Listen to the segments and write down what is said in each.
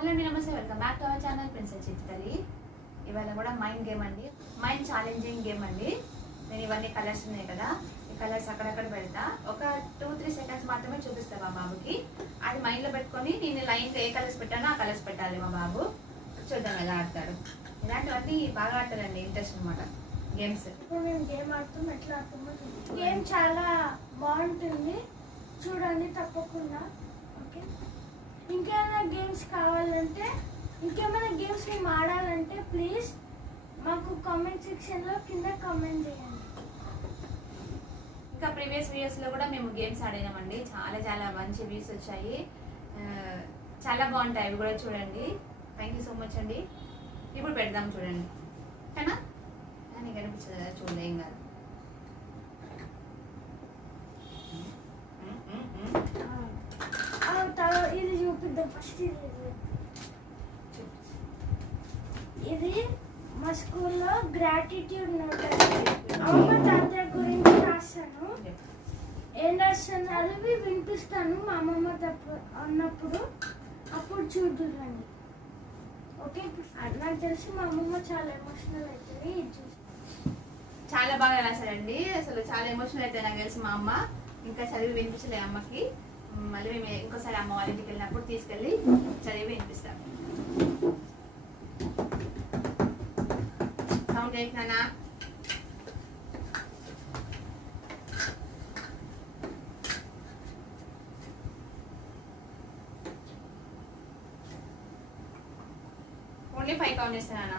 Hello అండి నమస్తే welcome back to our channel princess Chittali ఇవాళ కూడా మైండ్ గేమ్ అండి. మైండ్ ఛాలెంజింగ్ గేమ్ అండి. నేను ఇవన్నీ కలర్స్ ఉన్నాయి కదా. ఈ కలర్స్ అక్కడక్కడ పెడతా. ఒక టూ త్రీ సెకండ్స్ మాత్రమే చూపిస్తా మా బాబుకి. అది మైండ్లో పెట్టుకొని నేను లైన్లో ఏ కలర్స్ పెట్టానో ఆ కలర్స్ పెట్టాలి మా బాబు. చూద్దాం ఎలా ఆడతాడు. ఇలాంటివన్నీ బాగా ఆడతాడండి ఇంట్రెస్ట్ అనమాట గేమ్స్ ఇప్పుడు మేము గేమ్ ఆడుతాం ఎట్లా ఆడుతున్నాం గేమ్ చాలా బాగుంటుంది. చూడండి తప్పకుండా. ఓకే? ఇంకేమైనా గేమ్స్ కావాలంటే ఇంకేమైనా గేమ్స్ మేము ఆడాలంటే ప్లీజ్ మాకు కామెంట్ సెక్షన్లో కింద కామెంట్ చేయండి. ఇంకా ప్రీవియస్ వీడియోస్లో కూడా మేము గేమ్స్ ఆడినామండి చాలా చాలా మంచి వ్యూస్ వచ్చాయి. చాలా బాగుంటాయి. అవి కూడా చూడండి. థ్యాంక్ యూ సో మచ్ అండి. ఇప్పుడు పెడదాం చూడండి. కానీ కనిపించదు కదా కాదు. ఇది చూపిద్దాం ఫస్ట్ ఇది ఇది మా స్కూల్లో గ్రాటిట్యూడ్ నోట్ అమ్మ తాతయ్య గురించి రాస్తాను ఏం రాస్తాను అది వినిపిస్తాను మా అమ్మమ్మ తప్పు అన్నప్పుడు అప్పుడు చూద్దురండి ఓకే అది నాకు తెలిసి మా అమ్మమ్మ చాలా ఎమోషనల్ అవుతుంది ఇది చాలా బాగా రాశారండి అసలు చాలా ఎమోషనల్ అయితే నాకు తెలిసి మా అమ్మ ఇంకా చదివి వినిపించలే అమ్మకి మళ్ళీ మేము ఇంకోసారి అమ్మ వాళ్ళ ఇంటికి వెళ్ళినప్పుడు తీసుకెళ్ళి చదివి వినిపిస్తాం. సౌండ్ ఓన్లీ ఫైవ్ కౌంట్ చేస్తానా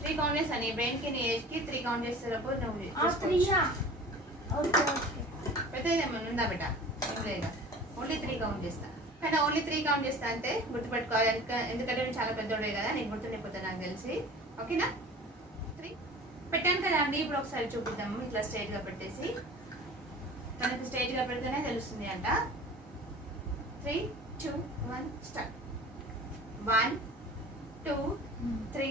త్రీ కౌంట్ చేస్తాను నీ బ్రెయిన్కి నీ ఏజ్కి త్రీ కౌంట్ చేసేటప్పుడు నువ్వు ఉందా బెట ఏం లేదా? ఓన్లీ త్రీ కౌంట్ చేస్తా. కానీ ఓన్లీ త్రీ కౌంట్ చేస్తా అంటే గుర్తుపెట్టుకోవాలి. ఎందుకంటే నేను చాలా పెద్దోడే కదా నేను గుర్తుండిపోతాను నాకు తెలిసి. ఓకేనా త్రీ పెట్టాను కదా అండి ఇప్పుడు ఒకసారి చూపిద్దాము. ఇట్లా స్ట్రైట్గా పెట్టేసి. తనకి స్ట్రైట్గా పెడితేనే తెలుస్తుంది అంట. Three two one start one two three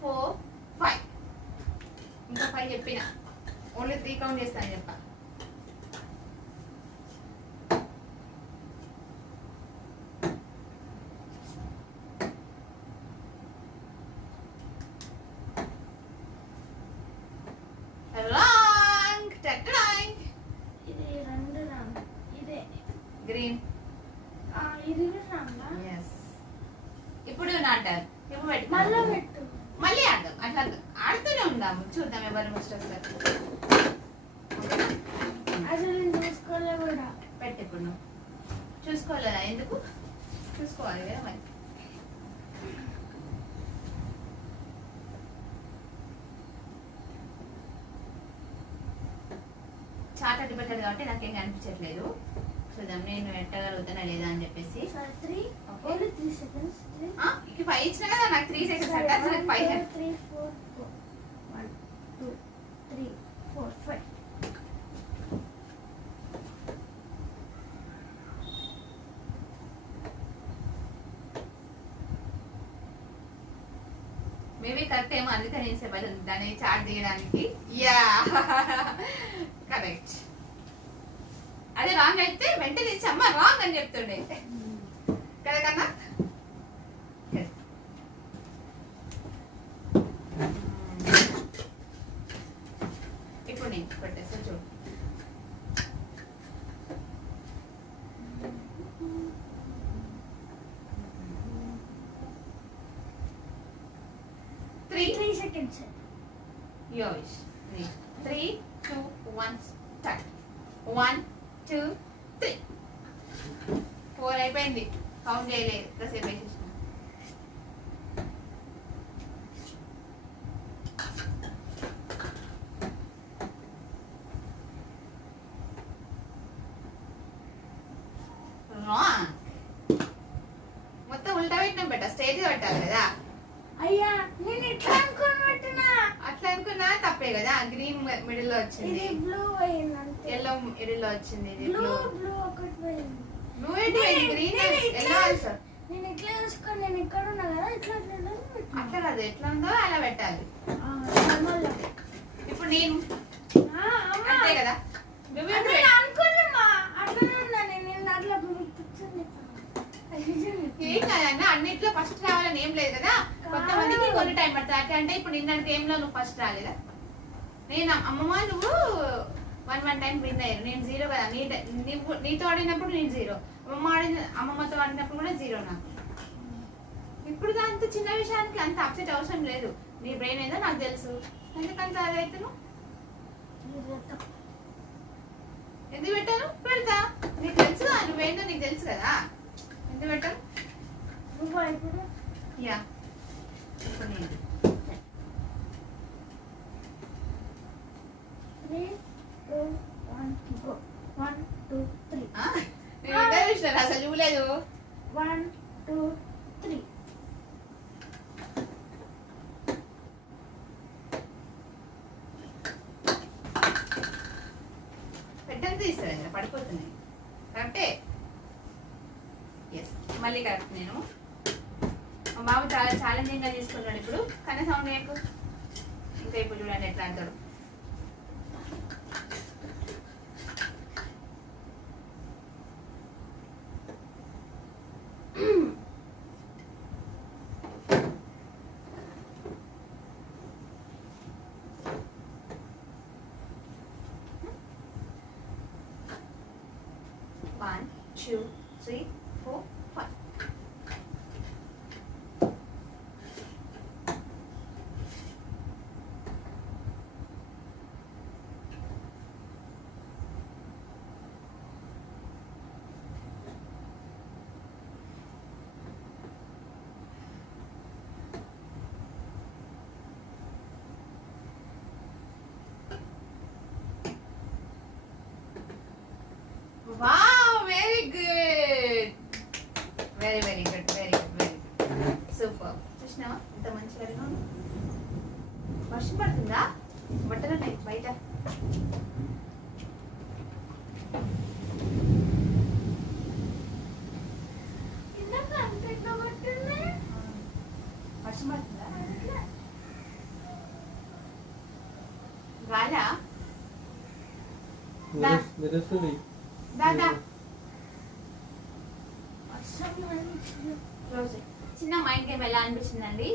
four five ఇంకా ఫైవ్ చెప్పిన. ఓన్లీ త్రీ కౌంట్ చేస్తాను చెప్పా రాంగ్ టెట్రాంగ్ ఇది రెండు రాంగ్ ఇదే గ్రీన్ ఆ, ఇది కూడా రాంగా ఎస్ ఇప్పుడు నా టర్న్ ఇప్పుడు పెట్టుకో. మళ్ళా పెట్టు మళ్ళీ ఆడదాం అట్లా ఆడుతూనే ఉందాము. చూద్దాం ఎవరు మిస్ట్ వస్తారు? అసలు నేను చూసుకోలే కూడా. పెట్టు ఇప్పుడు నువ్వు చూసుకోలేదా ఎందుకు? చూసుకోవాలి కదా మరి. చాట్ అడ్డు పెట్టాడు కాబట్టి నాకేం కనిపించట్లేదు. చూద్దాం నేను ఎట్టగలుగుతానా లేదా అని చెప్పేసి. ఫైవ్ ఇచ్చిన కదా నాకు త్రీ సెకండ్స్ అంటే నాకు five three four four one two three four five maybe correct ఏమో అందుకే నేను దాన్ని చాట్ తీయడానికి? యా కరెక్ట్ అదే రాంగ్ అయితే వెంటనే తెచ్చి అమ్మ రాంగ్ అని చెప్తుండే. కదా కన్నా Correct. ఇప్పుడు నేను పెట్టేస్తా చూడు three three Yours. Three. Three, two, one, start. One, two, three. Four అయిపోయింది కౌంట్ చేయలేదు కాసేపు వేసేసిన రాంగ్ మొత్తం ఉల్టా పెట్టినాం బెట్ట స్టేజ్ పెట్టాలి కదా అయ్యా నేను ఇట్లా అనుకుని పెట్టినా అట్లా తప్పే కదా గ్రీన్ మిడిల్లో ఇది వచ్చింది బ్లూ అంతే ఎల్లో మిడిల్లో వచ్చింది ఇది బ్లూ బ్లూ. బ్లూ ఒకటి పోయింది. నువ్వు ఏంటి గ్రీన్ ఎల్లో ఆల్సో నేను ఇట్లా చూసుకొని నేను ఇక్కడ ఉన్నా కదా ఇట్లా. అట్లా కాదు ఎట్లా ఉందో అలా పెట్టాలి. ఆ. ఇప్పుడు నేను ఆ. అంతే కదా? ఏం కాదన్న అన్నిట్లో ఫస్ట్ రావాలని ఏం లేదు కదా? కొంతమందికి. కొన్ని టైం పడుతుంది. అట్లా అంటే ఇప్పుడు నిన్న గేమ్లో నువ్వు ఫస్ట్ రాలేదా? నేను అమ్మమ్మ నువ్వు వన్ వన్ టైం విన్ అయ్యారు నేను జీరో కదా. నీ నువ్వు నీతో ఆడినప్పుడు నేను జీరో అమ్మమ్మ ఆడిన అమ్మమ్మతో ఆడినప్పుడు కూడా జీరో నాకు. ఇప్పుడు అంత చిన్న విషయానికి అంత అప్సెట్ అవసరం లేదు. నీ బ్రెయిన్ ఏదో నాకు తెలుసు. ఎందుకంత అదైతే ఎందుకు పెట్టాను? పెడతా. నీకు తెలుసు నువ్వేందో నీకు తెలుసు కదా. ఎందుకు పెట్టాను? నువ్వు ఇప్పుడు? యా. ఇప్పుడు నేను three two one go one two three ఆ? నేను అసలు చూడలేదు వన్ టూ త్రీ పెట్టని తీస్తాడు కదా పడిపోతున్నాయి కరెక్టే ఎస్ మళ్ళీ కరెక్ట్ నేను. మా బాబు చాలా ఛాలెంజింగ్గా తీసుకున్నాడు ఇప్పుడు. కానీ సౌండ్ చేయకు ఇంకా ఇప్పుడు చూడండి ఎట్లా అంటాడు. One two three four five wow very good very very good very good very good super చూసినావా? ఎంత మంచిగా అడిగాను వర్షం పడుతుందా? బట్టలు ఉన్నాయి బయట. వర్షం పడుతుందా? మెరుస్తుంది దాదా. రోజు చిన్న మైండ్ గేమ్ ఎలా అనిపించిందండి?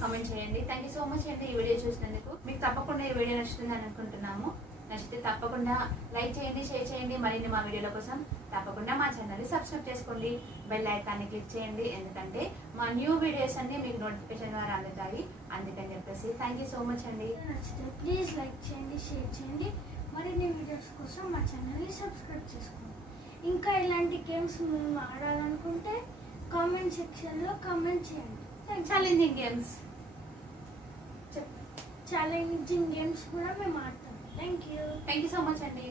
కామెంట్ చేయండి. థ్యాంక్ యూ సో మచ్ అండి ఈ వీడియో చూసినందుకు. మీకు తప్పకుండా ఈ వీడియో నచ్చుతుంది అనుకుంటున్నాము. నచ్చితే తప్పకుండా లైక్ చేయండి షేర్ చేయండి. మరిన్ని మా వీడియోల కోసం తప్పకుండా మా ఛానల్ని సబ్స్క్రైబ్ చేసుకోండి. బెల్ ఐకాన్ని క్లిక్ చేయండి. ఎందుకంటే మా న్యూ వీడియోస్ అన్ని మీకు నోటిఫికేషన్ ద్వారా అందుతాయి. అందుకని చెప్పేసి థ్యాంక్ యూ సో మచ్ అండి. నచ్చితే ప్లీజ్ లైక్ చేయండి షేర్ చేయండి. మరిన్ని వీడియోస్ కోసం మా ఛానల్ని సబ్స్క్రైబ్ చేసుకోండి. ఇంకా ఇలాంటి గేమ్స్ మేము ఆడాలనుకుంటే కామెంట్ సెక్షన్లో కామెంట్ చేయండి. ఛాలెంజింగ్ గేమ్స్ ఛాలెంజింగ్ గేమ్స్ కూడా మేము ఆడతాం. Thank you thank you so much అండి